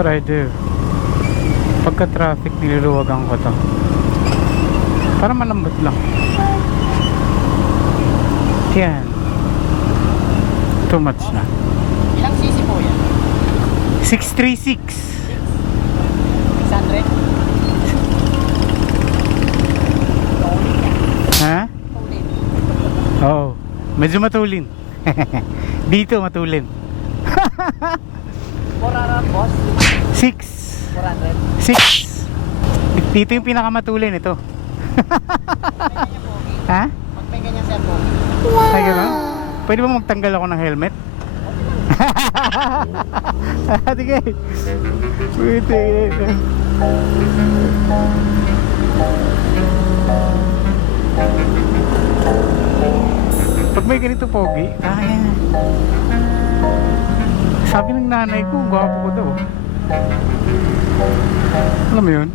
what I do. Pagka traffic, niluluwagan ko to para malambot lang. Yan. Too much na. Ilang cc po yan? 636. 600? Ha? Ulit. Oo. Medyo matulin. Dito matulin. 400 boss? 6. 400? 6. Dito yung pinakamatulin ito. Ha? Pag may ganyan sir po. Ay, gano'n? Pwede ba magtanggal ako ng helmet? Sige. Pwede. Pag may ganito pogi, sabi ng nanay ko, gwapo ko daw. Alam mo yun?